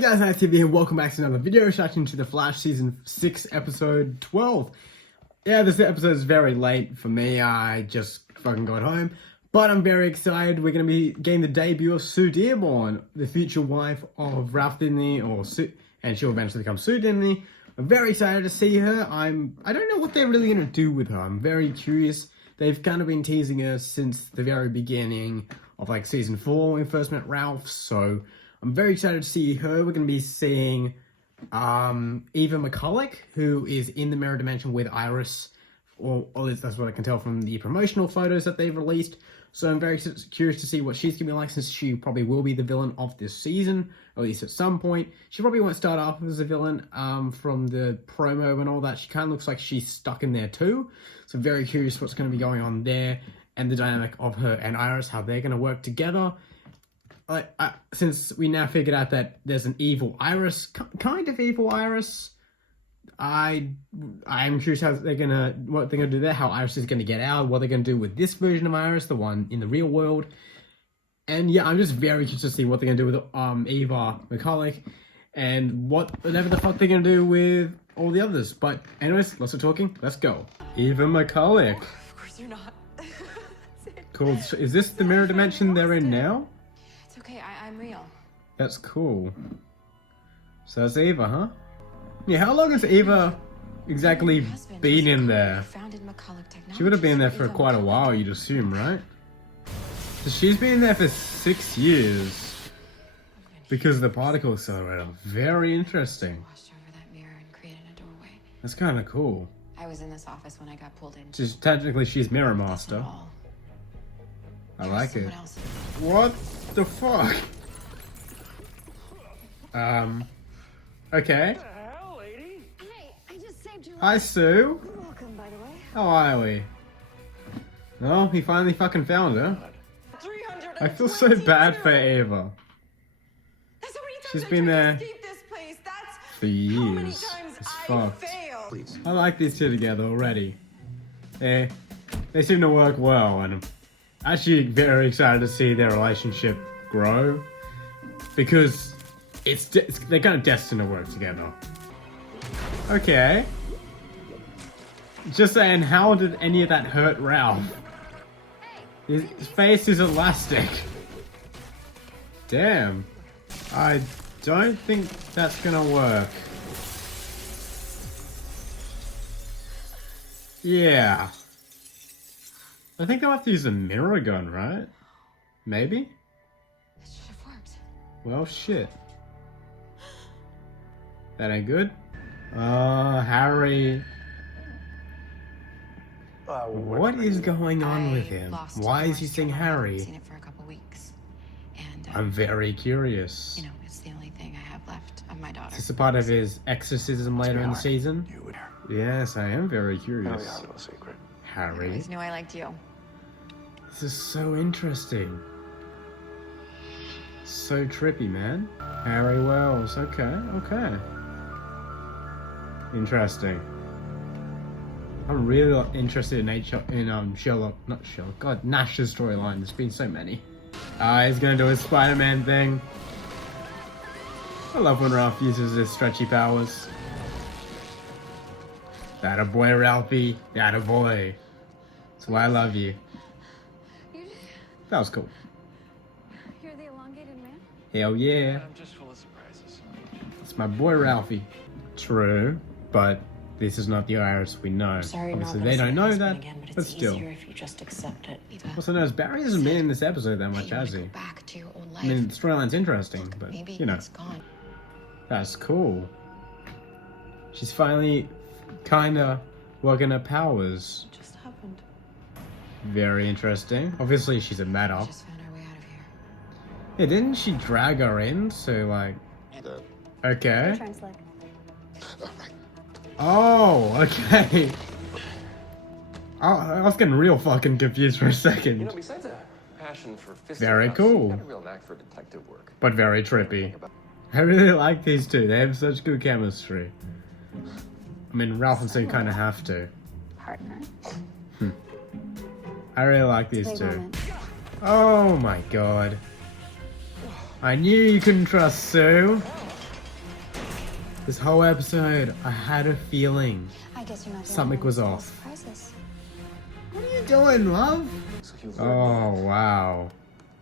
Hey guys, NikNakTV here, welcome back to another video reaction to The Flash Season 6, Episode 12. Yeah, this episode is very late for me, I just fucking got home. But I'm very excited, we're going to be getting the debut of Sue Dearborn, the future wife of Ralph Dibny, and she'll eventually become Sue Dibny. I'm very excited to see her. I don't know what they're really going to do with her, I'm very curious. They've kind of been teasing her since the very beginning of like Season 4 when we first met Ralph, so I'm very excited to see her. We're going to be seeing Eva McCulloch, who is in the mirror dimension with Iris, or at least that's what I can tell from the promotional photos that they've released. So I'm very curious to see what she's going to be like, since she probably will be the villain of this season, or at least at some point. She probably won't start off as a villain from the promo and all that. She kind of looks like she's stuck in there too. So I'm very curious what's going to be going on there, and the dynamic of her and Iris, how they're going to work together. Since we now figured out that there's an evil Iris, kind of evil Iris, I'm curious what they're gonna do there, how Iris is gonna get out, what they're gonna do with this version of Iris, the one in the real world. And yeah, I'm just very curious to see what they're gonna do with Eva McCulloch, and whatever the fuck they're gonna do with all the others. But anyways, lots of talking, let's go. Eva McCulloch. Of course you're not. Cool. So is this the mirror dimension they're in now? It's okay, I'm real. That's cool. So that's Eva, huh? Yeah, how long has Eva exactly been in there? She would have been there for quite a while, you'd assume, right? So she's been there for 6 years. Because of the particle accelerator. Very interesting. That's kind of cool. I was in this office when I got pulled in. Just technically, she's Mirror Master. I like it. What the fuck? Okay. Hi, Sue. You're welcome, by the way. How are we? Oh, he finally fucking found her. I feel so bad for Eva. She's been there for years. It's fucked. I like these two together already. They seem to work well, and I'm actually very excited to see their relationship grow, because they're kind of destined to work together. Okay. Just saying, how did any of that hurt Ralph? His face is elastic. Damn. I don't think that's gonna work. Yeah. I think I'll have to use a mirror gun, right? Maybe? It should have worked. Well, shit. That ain't good. Harry. What is going on with him? Why is he saying Harry? I've seen it for a couple weeks, and I'm very curious. you know, it's the only thing I have left of my daughter. Is this a part of his exorcism later in the season? Yes, I am very curious. I Harry. always knew I liked you. This is so interesting. So trippy, man. Harry Wells. Okay. Interesting. I'm really interested in Nash's storyline. There's been so many. He's gonna do his Spider-Man thing. I love when Ralph uses his stretchy powers. That a boy, Ralphie. That a boy. That's why I love you. That was cool. You're the elongated man? Hell yeah. I'm just full of surprises. It's my boy, Ralphie. True, but this is not the Iris we know. Sorry, obviously, they don't know that, again, but but it's still. easier if you just accept it. Also knows Barry hasn't been in this episode that much, Hey, you has wanna he? go back to your old life. I mean, the storyline's interesting, Look, but, maybe you know, it's gone. that's cool. She's finally kinda working her powers. It just happened. Very interesting. Obviously, she's a We matter. just found our way out of here. Yeah, didn't she drag her in? So, like... Okay. Trying slick. Oh, okay. I was getting real fucking confused for a second. You know, besides a passion for fisticuffs, Very cool. you've got a real knack for detective work. But very trippy. I really like these two. They have such good chemistry. I mean, Ralph and Sue kind of have to. Partner. I really like these Big two. moment. Oh my god. I knew you couldn't trust Sue. This whole episode, I had a feeling I guess you're not the something only was one off. with surprises. What are you doing, love? So you Oh, wow.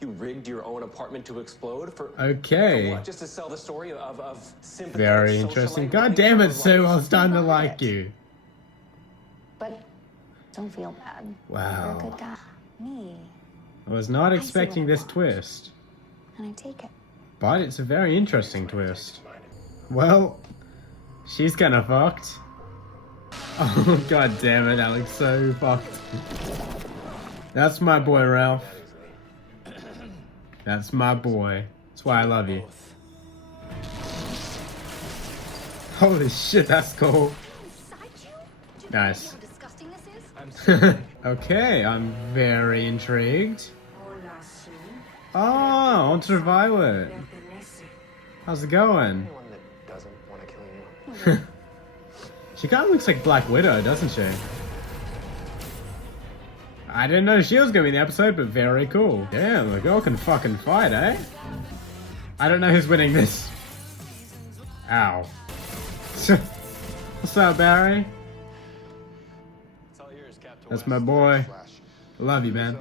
You rigged your own apartment to explode for Okay. what? Just to sell the story of sympathy. Very interesting. God damn it, Sue, I was starting to like you. But don't feel bad. You're a Wow. good guy. Me. I was not see expecting what I this want. twist. And I take it. But it's a very interesting twist. Well, she's kinda fucked. Oh, god damn it, Alex, so fucked. That's my boy, Ralph. That's my boy. That's why I love you. Holy shit, that's cool. Nice. Okay, I'm very intrigued. Oh, Ultraviolet. How's it going? Anyone that doesn't want to kill you. She kind of looks like Black Widow, doesn't she? I didn't know she was going to be in the episode, but very cool. Damn, the girl can fucking fight, eh? I don't know who's winning this. Ow. What's up, Barry? It's all yours, Captain That's West. my boy. Love you, man.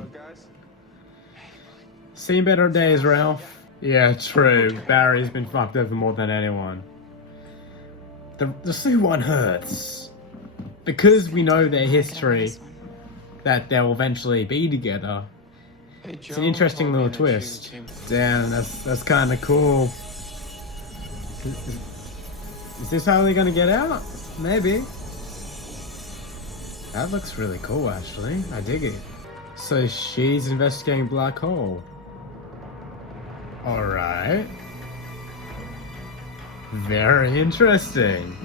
Seen better days, Ralph. Yeah, true. Barry's been fucked over more than anyone. The Sue one hurts. Because we know their history, that they'll eventually be together. Hey, It's an interesting little twist. Damn, that's kind of cool. Is this how they're gonna get out? Maybe. That looks really cool, actually. I dig it. So she's investigating black hole. Alright. Very interesting.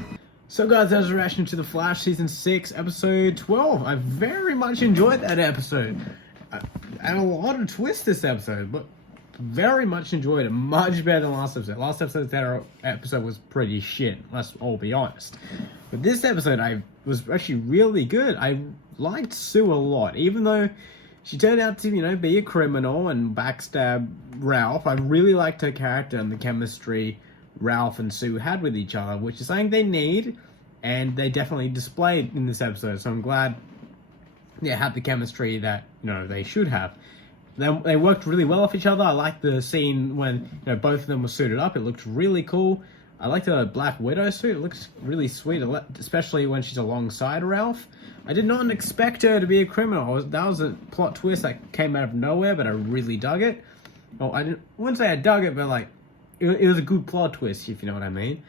So guys, that was a reaction to The Flash Season 6, Episode 12. I very much enjoyed that episode. And a lot of twists this episode, but very much enjoyed it. Much better than last episode. Last episode was pretty shit, let's all be honest. But this episode was actually really good. I liked Sue a lot, even though she turned out to, be a criminal and backstab Ralph. I really liked her character and the chemistry Ralph and Sue had with each other, which is something they need, and they definitely displayed in this episode. So I'm glad they had the chemistry that they should have. They worked really well off each other. I liked the scene when both of them were suited up. It looked really cool. I liked the Black Widow suit. It looks really sweet, especially when she's alongside Ralph. I did not expect her to be a criminal. That was a plot twist that came out of nowhere, but I really dug it. Well, wouldn't say I dug it, but it was a good plot twist, if you know what I mean.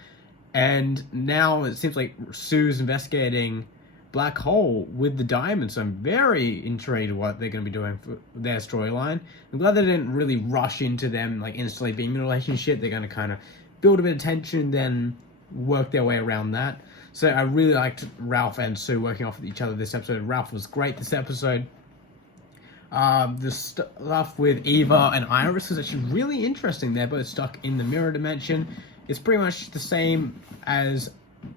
And now it seems like Sue's investigating Black Hole with the diamonds. So I'm very intrigued what they're going to be doing for their storyline. I'm glad they didn't really rush into them instantly being in a relationship. They're going to kind of build a bit of tension, then work their way around that. So I really liked Ralph and Sue working off with each other this episode. Ralph was great this episode. The stuff with Eva and Iris is actually really interesting. They're both stuck in the mirror dimension. It's pretty much the same as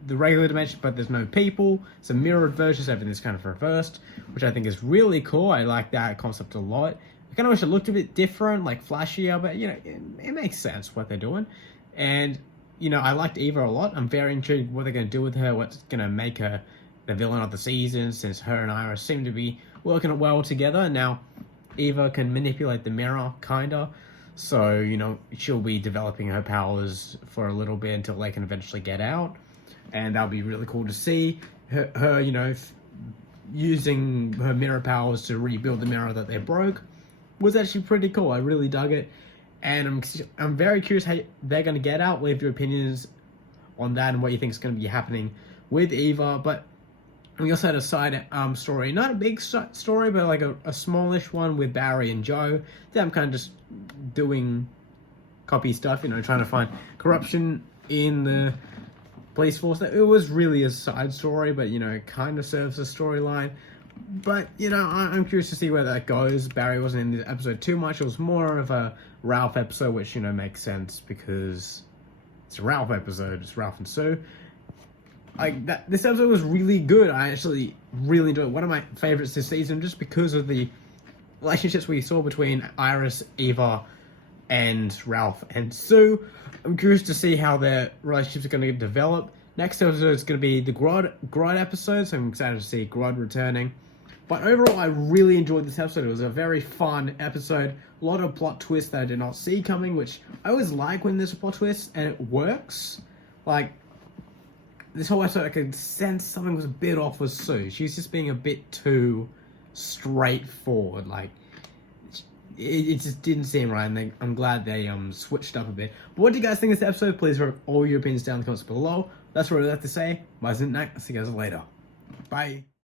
the regular dimension, but there's no people. It's a mirrored version, so everything's kind of reversed, which I think is really cool. I like that concept a lot. I kind of wish it looked a bit different, flashier, but it makes sense what they're doing. And I liked Eva a lot. I'm very intrigued what they're going to do with her, what's going to make her the villain of the season, since her and Iris seem to be working well together. Now Eva can manipulate the mirror, kinda, so she'll be developing her powers for a little bit until they can eventually get out, and that'll be really cool to see her using her mirror powers to rebuild the mirror that they broke. Was actually pretty cool. I really dug it, and I'm very curious how they're going to get out. Leave your opinions on that and what you think is going to be happening with Eva. But we also had a side story, not a big story, but a smallish one with Barry and Joe. Them kind of just doing copy stuff, trying to find corruption in the police force. It was really a side story, but it kind of serves a storyline. But I'm curious to see where that goes. Barry wasn't in this episode too much. It was more of a Ralph episode, which makes sense because it's a Ralph episode. It's Ralph and Sue. This episode was really good. I actually really enjoyed it. One of my favorites this season, just because of the relationships we saw between Iris, Eva, and Ralph and Sue. I'm curious to see how their relationships are going to develop. Next episode is going to be the Grodd episode, so I'm excited to see Grodd returning. But overall, I really enjoyed this episode. It was a very fun episode. A lot of plot twists that I did not see coming, which I always like when there's a plot twist and it works. Like, this whole episode, I could sense something was a bit off with Sue. She's just being a bit too straightforward. Like, it just didn't seem right, and I'm glad they switched up a bit. But what do you guys think of this episode? Please write all your opinions down in the comments below. That's what I'd like to say. My name's Nick. I'll see you guys later. Bye.